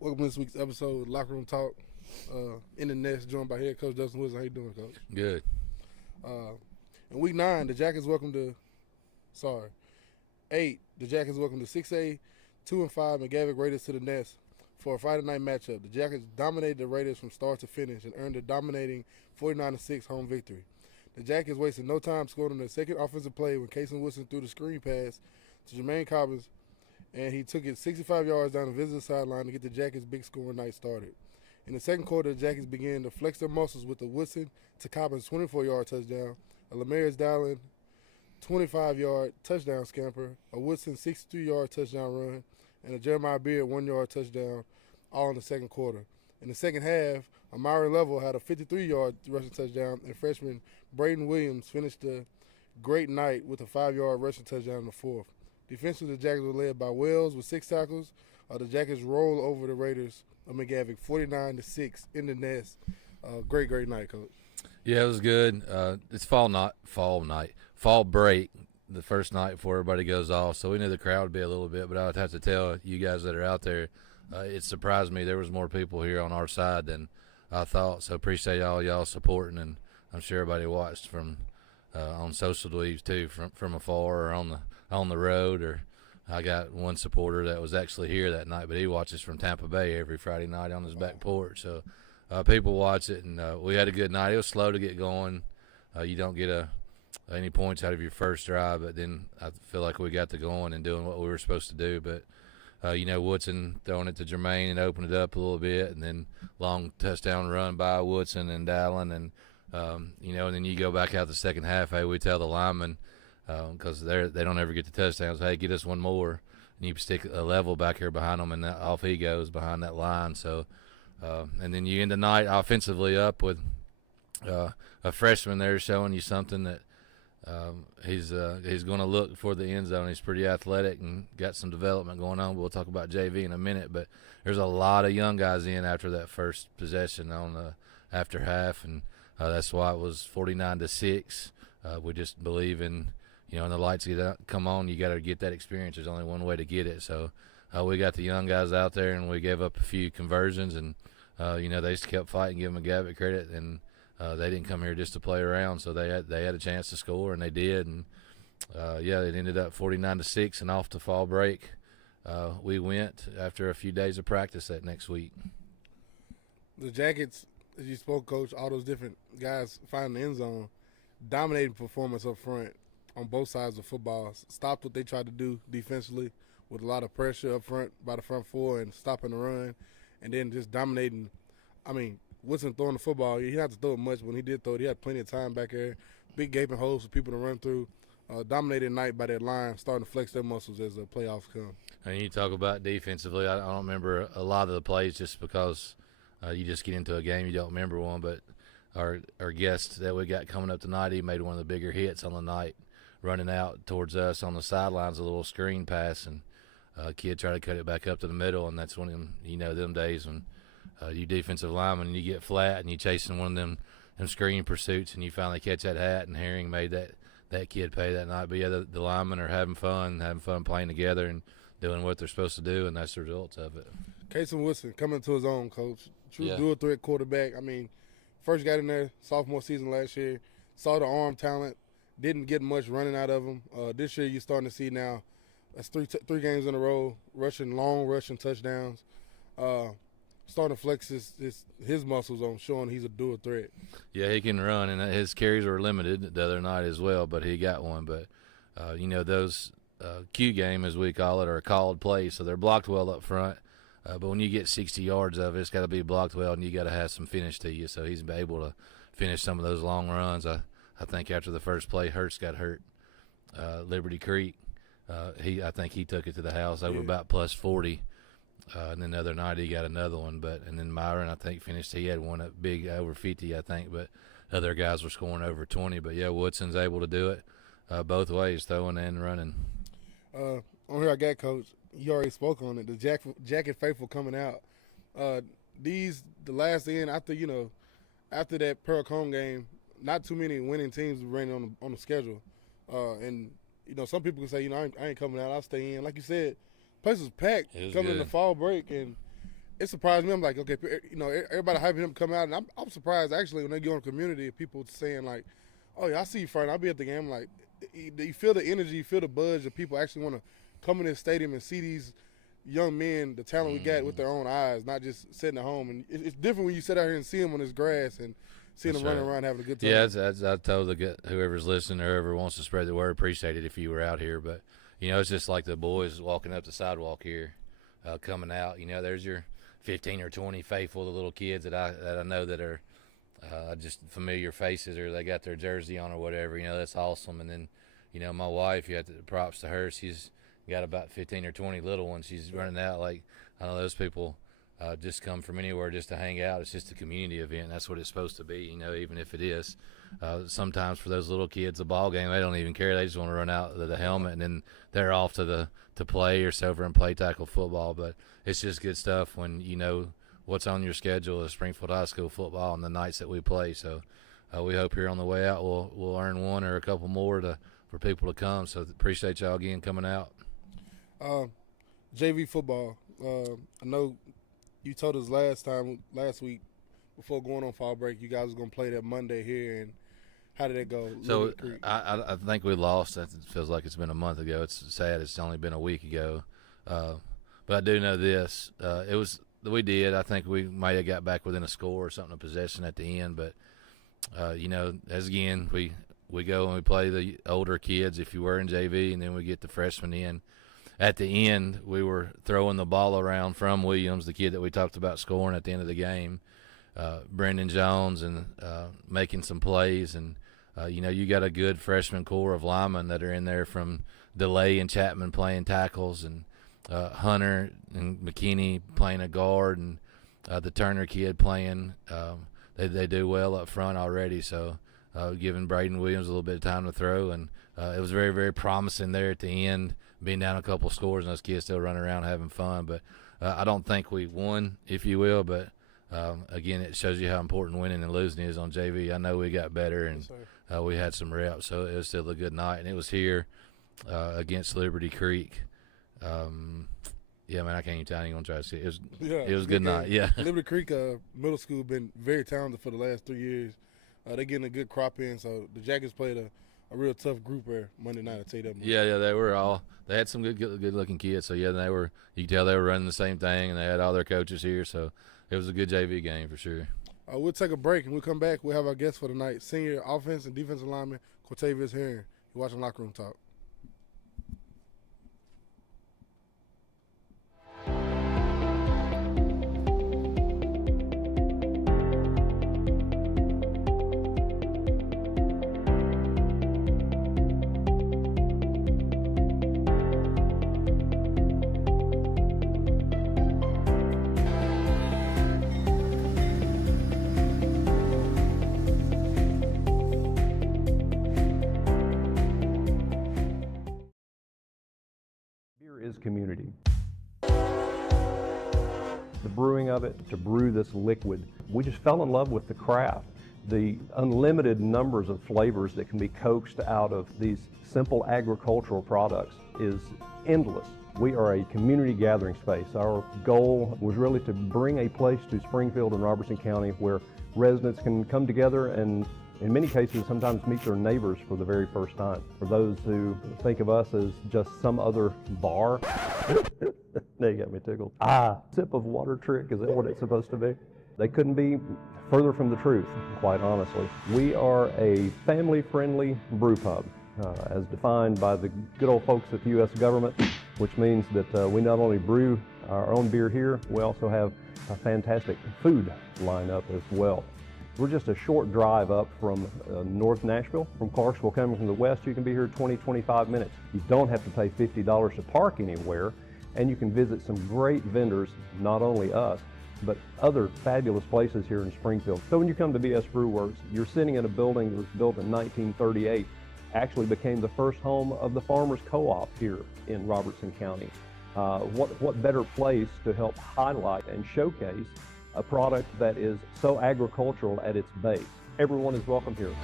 Welcome to this week's episode of Locker Room Talk. In the Nest, joined by head coach Dustin Wilson. How you doing, coach? Good. In week 9, the Jackets welcome to 8. The Jackets welcome to 6A, 2-5 McGavick Raiders to the Nest for a Friday night matchup. The Jackets dominated the Raiders from start to finish and earned a dominating 49-6 home victory. The Jackets wasted no time scoring on their second offensive play when Casey Wilson threw the screen pass to Jermaine Cobbins, and he took it 65 yards down the visitor sideline to get the Jackets' big scoring night started. In the second quarter, the Jackets began to flex their muscles with a Woodson to Cobbins 24-yard touchdown, a Lamarius Dowling 25-yard touchdown scamper, a Woodson 63-yard touchdown run, and a Jeremiah Beard 1-yard touchdown, all in the second quarter. In the second half, Amari Level had a 53-yard rushing touchdown, and freshman Braden Williams finished the great night with a 5-yard rushing touchdown in the fourth. Defensively, the Jackets were led by Wells with 6 tackles. The Jackets rolled over the Raiders of McGavick 49-6 in the Nest. Great night, coach. Yeah, it was good. It's fall break, the first night before everybody goes off. So we knew the crowd would be a little bit, but I would have to tell you guys that are out there, it surprised me there was more people here on our side than I thought. So appreciate all y'all supporting, and I'm sure everybody watched from on social leaves too, from afar or on the road. Or I got one supporter that was actually here that night, but he watches from Tampa Bay every Friday night on his back porch. So people watch it, and we had a good night. It was slow to get going. You don't get any points out of your first drive, but then I feel like we got to going and doing what we were supposed to do. But Woodson throwing it to Jermaine and opened it up a little bit, and then long touchdown run by Woodson and Dallin, and and then you go back out the second half. Hey, we tell the linemen, because they don't ever get the touchdowns, hey, get us one more, and you stick a level back here behind them, and off he goes behind that line. So and then you end the night offensively up with a freshman there showing you something that he's going to look for the end zone. He's pretty athletic and got some development going on. We'll talk about JV in a minute, but there's a lot of young guys in after that first possession on the after half, and that's why it was 49-6. We just believe in, when the lights come on, you got to get that experience. There's only one way to get it. So we got the young guys out there, and we gave up a few conversions, and they just kept fighting, give them McGavick credit, and they didn't come here just to play around. So they had a chance to score, and they did. And it ended up 49-6, and off to fall break. We went after a few days of practice that next week. The Jackets, as you spoke, coach, all those different guys finding the end zone, dominating performance up front on both sides of football. Stopped what they tried to do defensively with a lot of pressure up front by the front four and stopping the run, and then just dominating. I mean, Woodson throwing the football, he didn't have to throw it much. When he did throw it, he had plenty of time back there. Big gaping holes for people to run through. Dominated night by that line, starting to flex their muscles as the playoffs come. And you talk about defensively, I don't remember a lot of the plays just because you just get into a game, you don't remember one. But our guest that we got coming up tonight, he made one of the bigger hits on the night, running out towards us on the sidelines, a little screen pass, and kid tried to cut it back up to the middle, and that's one of them days when you defensive lineman, you get flat and you chasing one of them screen pursuits, and you finally catch that hat, and Herring made that kid pay that night. But yeah, the linemen are having fun playing together and doing what they're supposed to do, and that's the results of it. Casey Wilson coming to his own, coach. True dual threat quarterback. I mean, first got in there sophomore season last year, saw the arm talent, didn't get much running out of him. This year you're starting to see now, that's three games in a row, long rushing touchdowns. Starting to flex his muscles on showing he's a dual threat. Yeah, he can run, and his carries were limited the other night as well, but he got one. But, those Q game, as we call it, are called plays, so they're blocked well up front. But when you get 60 yards of it, it's got to be blocked well, and you got to have some finish to you. So he's been able to finish some of those long runs. I think after the first play, Hurst got hurt. Liberty Creek, I think he took it to the house over about plus 40. And then the other night he got another one. And then Myron, I think, finished. He had one at big over 50, I think. But other guys were scoring over 20. But, yeah, Woodson's able to do it both ways, throwing and running. On here I got, Coach. You already spoke on it. The Jacket Faithful coming out. The last end after that Pearl Cone game, not too many winning teams ran on the schedule. And some people can say, I ain't coming out. I'll stay in. Like you said, place was packed coming in the fall break, and it surprised me. I'm like, okay, everybody hyping him to come out, and I'm surprised actually when they go in the community, people saying like, oh yeah, I see you, Frank. I'll be at the game. Like, you feel the energy, you feel the buzz, and people actually want to come in this stadium and see these young men, the talent we got with their own eyes, not just sitting at home. And it's different when you sit out here and see them on this grass and seeing them running around having a good time. Yeah, I told whoever's listening, or whoever wants to spread the word, appreciate it if you were out here. But it's just like the boys walking up the sidewalk here, coming out. There's your 15 or 20 faithful, the little kids that I know that are just familiar faces, or they got their jersey on or whatever. That's awesome. And then my wife, you have to props to her. She's got about 15 or 20 little ones. She's running out like, I know those people just come from anywhere just to hang out. It's just a community event. That's what it's supposed to be, even if it is. Sometimes for those little kids, the ball game, they don't even care. They just want to run out the helmet, and then they're off to play or so over and play tackle football. But it's just good stuff when you know what's on your schedule is Springfield High School football and the nights that we play. So we hope here on the way out we'll earn one or a couple more for people to come. So appreciate y'all again coming out. JV football. I know you told us last week, before going on fall break, you guys was going to play that Monday here, and how did it go? So I think we lost. It feels like it's been a month ago. It's sad. It's only been a week ago. But I do know this. We did. I think we might have got back within a score or something, a possession at the end. But, as again, we go and we play the older kids if you were in JV, and then we get the freshmen in. At the end, we were throwing the ball around from Williams, the kid that we talked about scoring at the end of the game, Brendan Jones, and making some plays. And, you got a good freshman core of linemen that are in there, from DeLay and Chapman playing tackles, and Hunter and McKinney playing a guard, and the Turner kid playing. They do well up front already, so giving Braden Williams a little bit of time to throw. And it was very, very promising there at the end, being down a couple scores and those kids still running around having fun. But I don't think we won, if you will. But, again, it shows you how important winning and losing is on JV. I know we got better, and we had some reps, so it was still a good night. And it was here against Liberty Creek. Yeah, man, I can't even tell. I ain't going to try to see it. It was a good night, yeah. Liberty Creek Middle School been very talented for the last 3 years. They're getting a good crop in, so the Jackets played a real tough group there Monday night, I'll tell you that much. Yeah, they had some good looking kids. So yeah, you can tell they were running the same thing, and they had all their coaches here. So it was a good JV game for sure. We'll take a break, and we'll come back. We'll have our guest for the night, senior offense and defensive lineman Cortavius Herring. You're watching Lockeroom Talk. Is community. The brewing of it, to brew this liquid, we just fell in love with the craft. The unlimited numbers of flavors that can be coaxed out of these simple agricultural products is endless. We are a community gathering space. Our goal was really to bring a place to Springfield and Robertson County where residents can come together and in many cases sometimes meet their neighbors for the very first time. For those who think of us as just some other bar, now you got me tickled. Sip of water trick, is that what it's supposed to be? They couldn't be further from the truth, quite honestly. We are a family-friendly brew pub, as defined by the good old folks at the U.S. government, which means that we not only brew our own beer here, we also have a fantastic food lineup as well. We're just a short drive up from North Nashville. From Clarksville coming from the west, you can be here 20-25 minutes. You don't have to pay $50 to park anywhere, and you can visit some great vendors, not only us, but other fabulous places here in Springfield. So when you come to BS Brew Works, you're sitting in a building that was built in 1938, actually became the first home of the Farmers Co-op here in Robertson County. What better place to help highlight and showcase a product that is so agricultural at its base. Everyone is welcome here.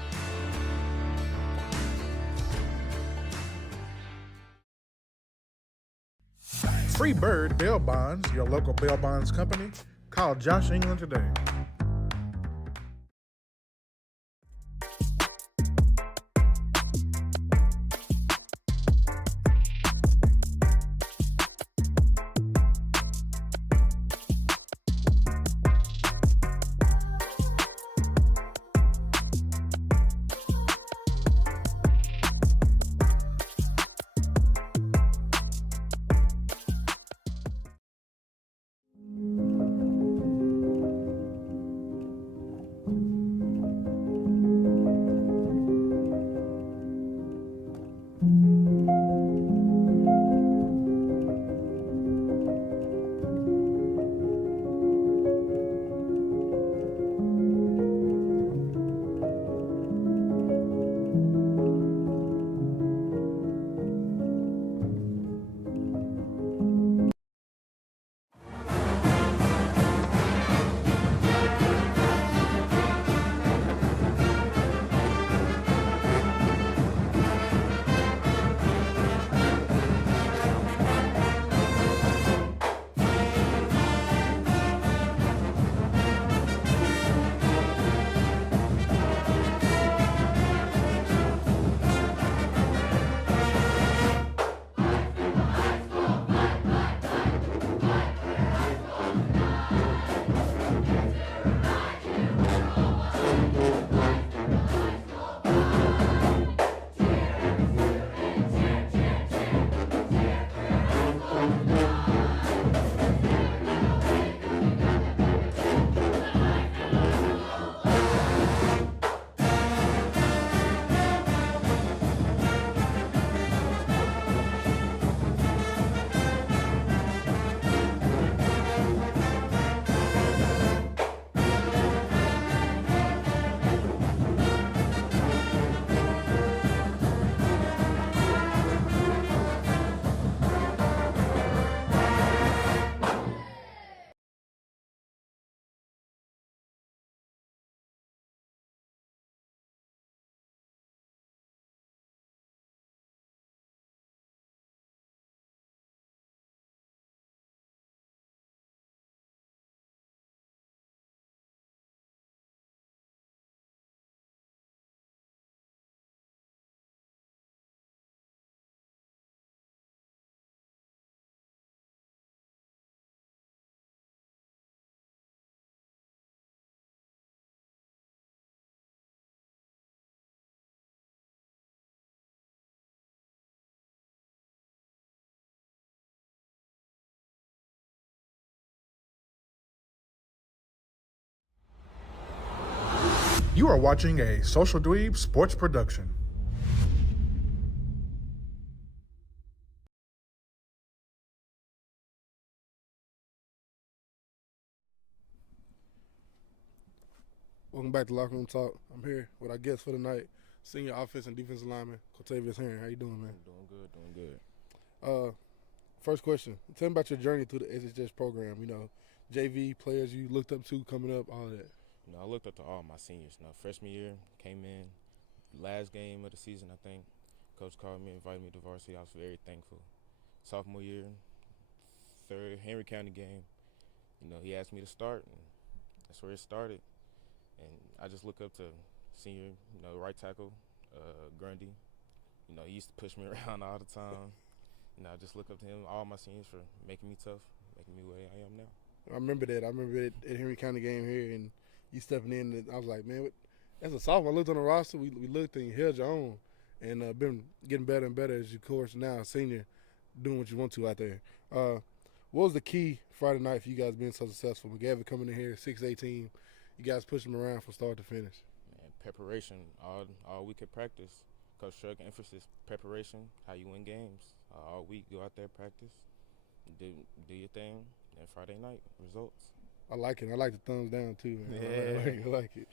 Free Bird Bail Bonds, your local bail bonds company. Call Josh England today. You are watching a Social Dweeb sports production. Welcome back to Locker Room Talk. I'm here with our guest for the night, senior offense and defensive lineman, Cotavious Herring. How you doing, man? Doing good. First question. Tell me about your journey through the SHS program. You know, JV players you looked up to coming up, all of that. You know, I looked up to all my seniors. You know, freshman year, came in, last game of the season, I think. Coach called me, invited me to varsity. I was very thankful. Sophomore year, third Henry County game, you know, he asked me to start, and that's where it started. And I just look up to senior, you know, right tackle, Grundy. You know, he used to push me around all the time. You know, I just look up to him, all my seniors, for making me tough, making me where I am now. I remember that. I remember it at Henry County game here, and you stepping in. And I was like, man, as a sophomore, I looked on the roster. We looked and you held your own, and been getting better and better as you course now, a senior, doing what you want to out there. What was the key Friday night for you guys being so successful? McGavitt coming in here, 6'8" team. You guys push them around from start to finish. Man, preparation, all week at practice. Coach Shrug emphasis preparation, how you win games. All week, go out there, practice, do your thing, and Friday night, results. I like it. I like the thumbs down too, man. Yeah. I like it.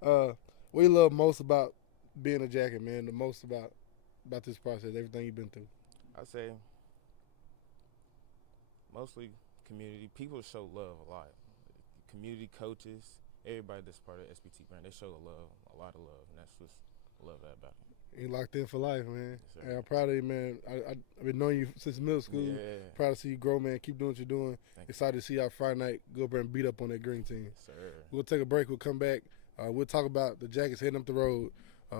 What do you love most about being a Jacket, man? The most about this process, everything you've been through? I say mostly community. People show love a lot. Community coaches, everybody that's part of the SBT brand, they show a lot of love, and that's just I love that about it. You locked in for life, man. Yes, sir. Hey, I'm proud of you, man. I've been knowing you since middle school. Yeah. Proud to see you grow, man. Keep doing what you're doing. Thank Excited to see y'all Friday night go up there and beat up on that green team. you, sir. We'll take a break. We'll come back. We'll talk about the Jackets heading up the road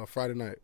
Friday night.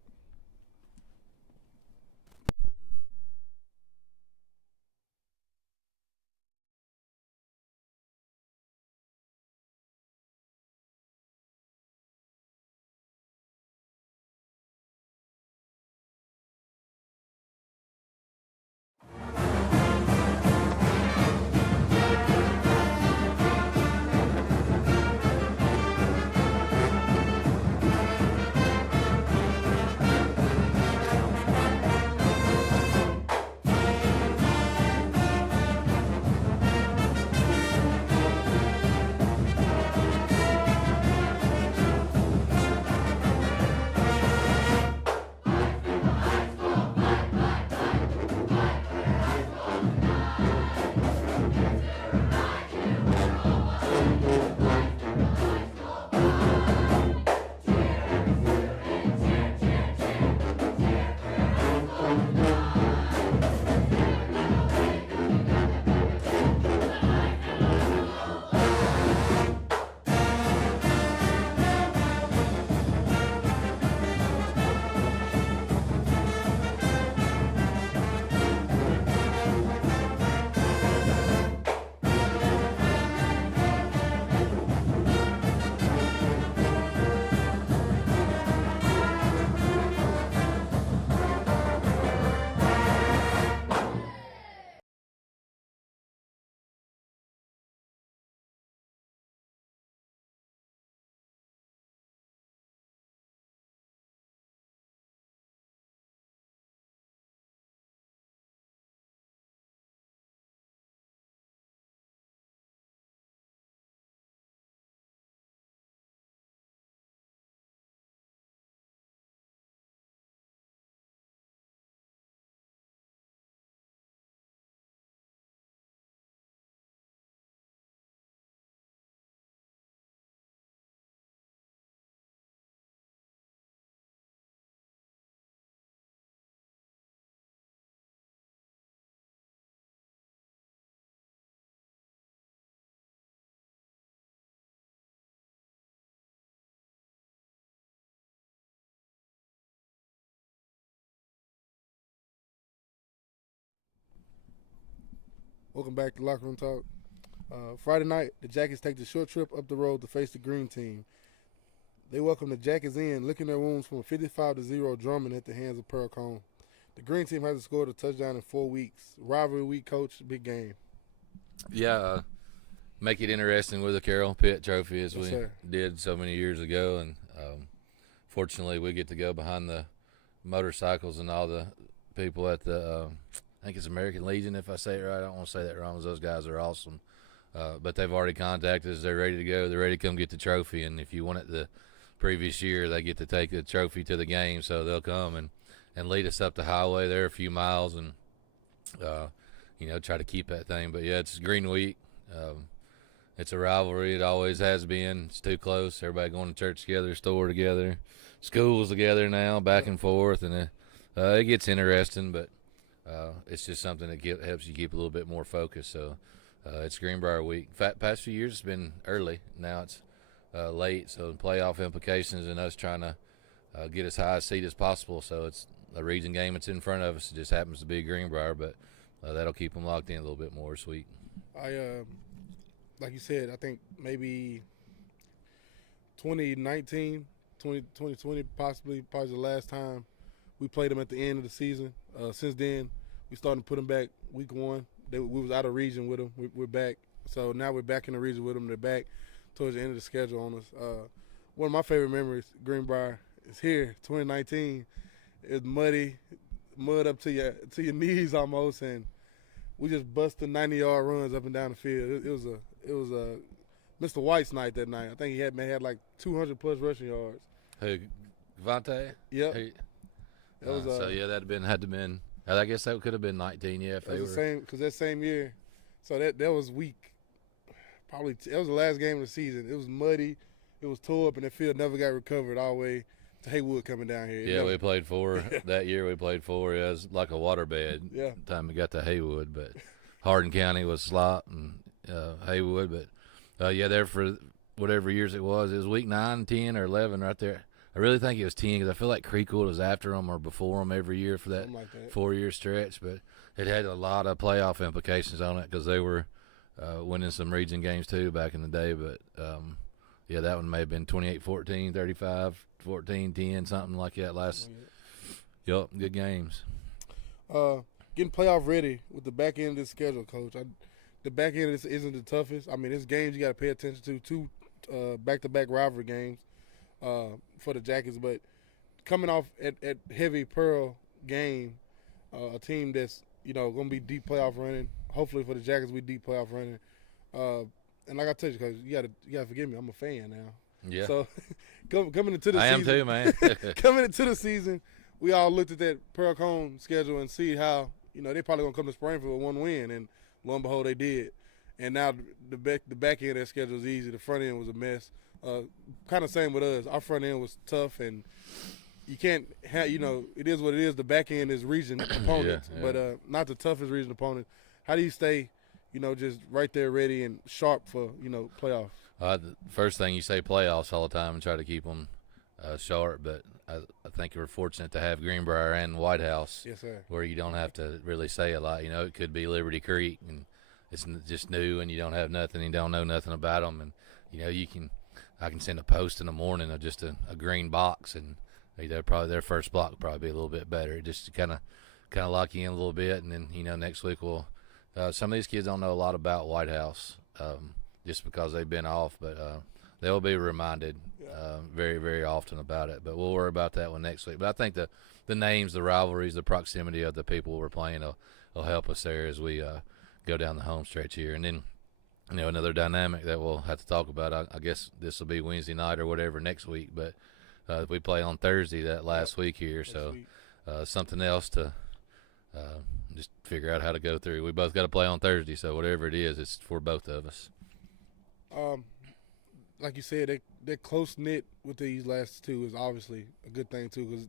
Welcome back to Locker Room Talk. Friday night, the Jackets take the short trip up the road to face the green team. They welcome the Jackets in, licking their wounds from a 55-0 drumming at the hands of Pearl Cone. The green team hasn't scored a touchdown in 4 weeks. Rivalry week, coach, big game. Yeah, make it interesting with the Carroll Pitt Trophy as Yes, we sir. did so many years ago, and fortunately we get to go behind the motorcycles and all the people at the I think it's American Legion, if I say it right. I don't want to say that wrong, because those guys are awesome. But they've already contacted us. They're ready to go. They're ready to come get the trophy, and if you won it the previous year, they get to take the trophy to the game, so they'll come and lead us up the highway there a few miles and try to keep that thing. But yeah, it's Green Week. It's a rivalry. It always has been. It's too close. Everybody going to church together, store together, schools together now, back and forth, and it gets interesting. But it's just something that helps you keep a little bit more focused. So it's Greenbrier Week. Past few years it's been early. Now it's late. So playoff implications and us trying to get as high a seat as possible. So it's a region game. It's in front of us. It just happens to be Greenbrier, but that'll keep them locked in a little bit more this week. Like you said, I think maybe 2019, 2020 possibly the last time we played them at the end of the season. Since then, we started to put them back week one. We was out of region with them. We're back. So now we're back in the region with them. They're back towards the end of the schedule on us. One of my favorite memories, Greenbrier, is here, 2019. It's muddy, mud up to your knees almost, and we just busted 90-yard runs up and down the field. It was a Mr. White's night that night. I think he had like 200-plus rushing yards. Who, Devontae? Yep. That had to been. I guess that could have been 19. Yeah, if It was the same, because that same year. So that was week. Probably that was the last game of the season. It was muddy. It was tore up, and the field never got recovered all the way Haywood coming down here. Yeah, we played 4 that year. We played 4. It was like a waterbed. Yeah. By the time we got to Haywood, but Hardin County was Slot and Haywood. But there for whatever years it was week 9, 10, or 11 right there. I really think it was 10 because I feel like Creekwood was after them or before them every year for that, like that. 4-year stretch. But it had a lot of playoff implications on it because they were winning some region games too back in the day. But that one may have been 28-14, 35-14, 10, something like that last. Yup, good games. Getting playoff ready with the back end of this schedule, Coach. The back end of this isn't the toughest. I mean, it's games you got to pay attention to. 2 back-to-back rivalry games for the Jackets. But coming off at Heavy Pearl game, a team that's going to be deep playoff running. Hopefully for the Jackets, we deep playoff running. And like I told you, Coach, you gotta forgive me. I'm a fan now. Yeah. So coming into the season, I am too, man. coming into the season, we all looked at that Pearl Cone schedule and see how they probably gonna come to Springfield with 1 win, and lo and behold, they did. And now the back end of that schedule is easy. The front end was a mess. Kind of same with us. Our front end was tough, and you can't have it is what it is. The back end is region opponents, but not the toughest region opponent. How do you stay just right there ready and sharp for playoffs? The first thing you say playoffs all the time and try to keep them sharp, but I think we're fortunate to have Greenbrier and White House. Yes, sir. Where you don't have to really say a lot. It could be Liberty Creek and it's just new and you don't have nothing, you don't know nothing about them, and I can send a post in the morning of just a green box, and probably their first block will probably be a little bit better, just to kind of lock you in a little bit, and then next week we'll. Some of these kids don't know a lot about White House just because they've been off, but they'll be reminded very, very often about it. But we'll worry about that one next week. But I think the names, the rivalries, the proximity of the people we're playing will help us there as we go down the home stretch here. And then, another dynamic that we'll have to talk about, I guess this will be Wednesday night or whatever next week, but we play on Thursday that last week here. So something else to just figure out how to go through. We both got to play on Thursday, so whatever it is, it's for both of us. Like you said, they're close-knit with these last 2 is obviously a good thing, too, because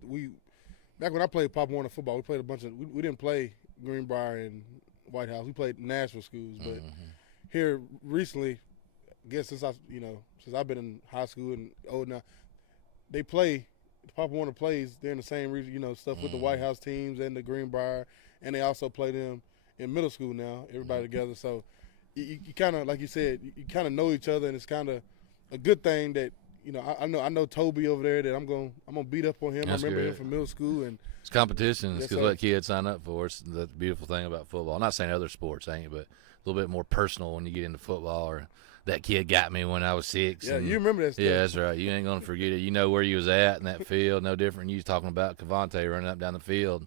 back when I played Pop Warner football, we played a bunch of – we didn't play Greenbrier and White House. We played Nashville schools, but here recently, I guess since I've been in high school and old now, they play – Papa Warner plays. They're in the same region, stuff with the White House teams and the Greenbrier, and they also play them in middle school now. Everybody together, so you kind of, like you said, you kind of know each other, and it's kind of a good thing that I know Toby over there that I'm gonna beat up on him. That's I remember good. him from middle school, and it's competition. Yes, It's what kids sign up for. It's the beautiful thing about football. I'm not saying other sports ain't, but a little bit more personal when you get into football. Or that kid got me when I was 6. Yeah, you remember that stuff. Yeah, that's right. You ain't going to forget it. You know where you was at in that field. No different. You was talking about Cavante running up down the field.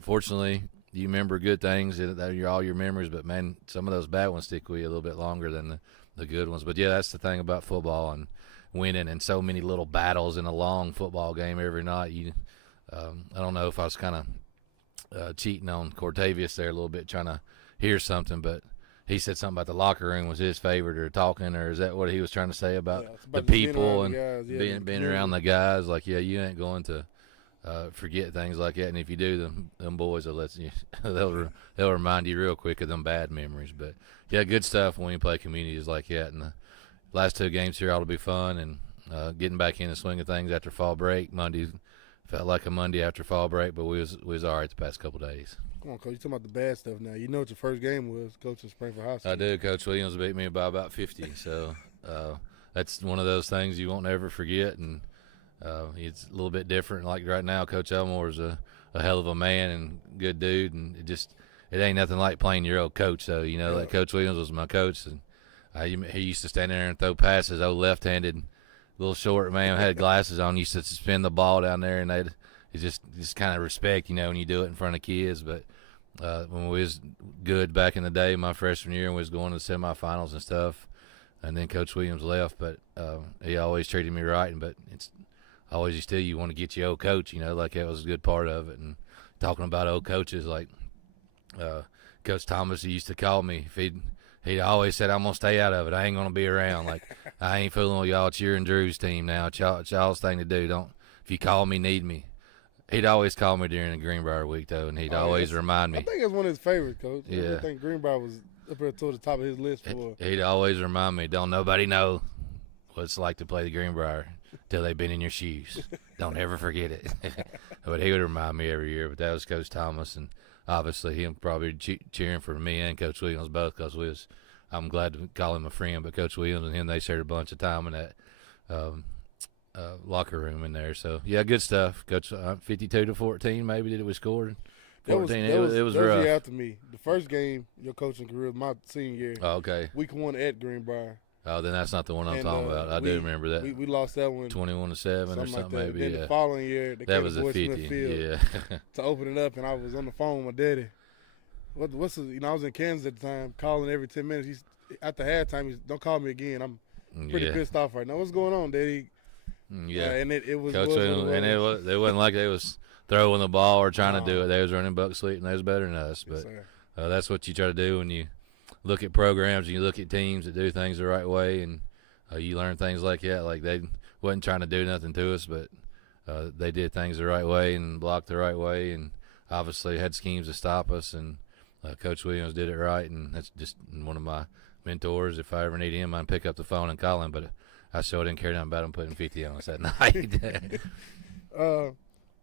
Fortunately, you remember good things. They're all your memories. But, man, some of those bad ones stick with you a little bit longer than the good ones. But, yeah, that's the thing about football and winning and so many little battles in a long football game every night. I don't know if I was kind of cheating on Cortavius there a little bit, trying to hear something, but he said something about the locker room was his favorite, or talking, or is that what he was trying to say about, the people and being around the guys? Like, you ain't going to forget things like that, and if you do, them boys will let you. they'll remind you real quick of them bad memories. But yeah, good stuff when you play communities like that. And the last 2 games here ought to be fun, and getting back in the swing of things after fall break. Monday felt like a Monday after fall break, but we was all right the past couple of days. Come on, Coach. You're talking about the bad stuff now. You know what your first game was, coaching Springfield High School. I do. Coach Williams beat me by about 50. So that's one of those things you won't ever forget. And it's a little bit different. Like right now, Coach Elmore is a hell of a man and good dude. And it ain't nothing like playing your old coach, though. That Coach Williams was my coach. And he used to stand there and throw passes, old left-handed, little short man, had glasses on, used to spin the ball down there, and it's just kind of respect, when you do it in front of kids. But when we was good back in the day, my freshman year, and we was going to the semifinals and stuff, and then Coach Williams left, but he always treated me right. But it's always you want to get your old coach, like that was a good part of it. And talking about old coaches, like Coach Thomas, he used to call me if he always said, I'm going to stay out of it. I ain't going to be around. Like, I ain't fooling with y'all cheering Drew's team now. It's y'all's thing to do. If you call me, need me. He'd always call me during the Greenbrier week, though, and he'd always remind me. I think it's one of his favorites, Coach. Yeah. I think Greenbrier was up there toward the top of his list for. He'd always remind me, don't nobody know what it's like to play the Greenbrier till they've been in your shoes. Don't ever forget it. But he would remind me every year. But that was Coach Thomas, and obviously him probably cheering for me and Coach Williams both, because I'm glad to call him a friend. But Coach Williams and him, they shared a bunch of time in that locker room in there. So yeah, good stuff. Coach, 52-14, maybe did we score? 14. It was rough. The year after me. The first game your coaching career was my senior year. Oh, okay. Week 1 at Greenbrier. Oh, then that's not the one I'm talking about. I do remember that. We lost that one 21-7 or something like maybe. Then yeah. the following year, that was a 50. Yeah. to open it up, and I was on the phone with my daddy. I was in Kansas at the time, calling every 10 minutes. After halftime, don't call me again. I'm pretty pissed off right now. What's going on, Daddy? Yeah, and it was. Coach, they wasn't like they was throwing the ball or trying to do it. They was running buck sweep, and they was better than us. But that's what you try to do when you look at programs and you look at teams that do things the right way, and you learn things like that. Like they wasn't trying to do nothing to us, but they did things the right way and blocked the right way, and obviously had schemes to stop us. And Coach Williams did it right, and that's just one of my mentors. If I ever need him, I'd pick up the phone and call him. But I sure didn't care nothing about him putting 50 on us that night.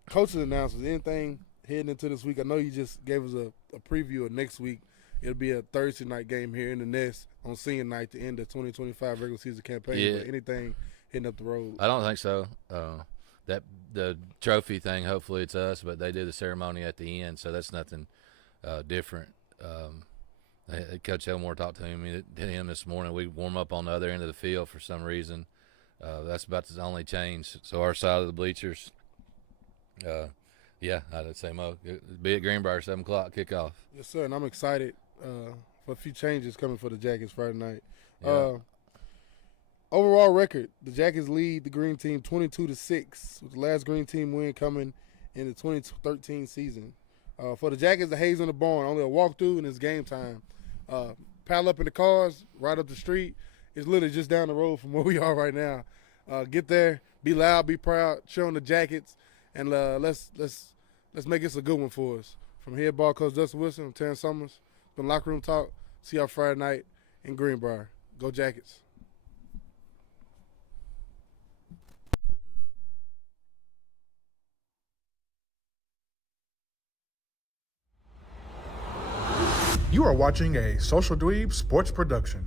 Coach's announcements, anything heading into this week? I know you just gave us a preview of next week. It'll be a Thursday night game here in the Nest on senior night to end the 2025 regular season campaign. Yeah. But anything heading up the road? I don't think so. That the trophy thing, hopefully it's us, but they do the ceremony at the end, so that's nothing different. Coach Elmore talked to him this morning. We warm up on the other end of the field for some reason. That's about the only change. So our side of the bleachers, I'd say Mo, be at Greenbrier 7 o'clock kickoff. Yes, sir, and I'm excited for a few changes coming for the Jackets Friday night. Yeah. Overall record, the Jackets lead the Green Team 22-6, with the last Green Team win coming in the 2013 season. For the Jackets, the Hayes on the barn, only a walkthrough and it's game time. Paddle up in the cars, right up the street. It's literally just down the road from where we are right now. Get there, be loud, be proud, cheer on the Jackets, and let's make this a good one for us. From head ball coach Dustin Wilson, I'm Terrence Summers. It's been Locker Room Talk. See y'all Friday night in Greenbrier. Go Jackets. You are watching a Social Dweeb Sports production.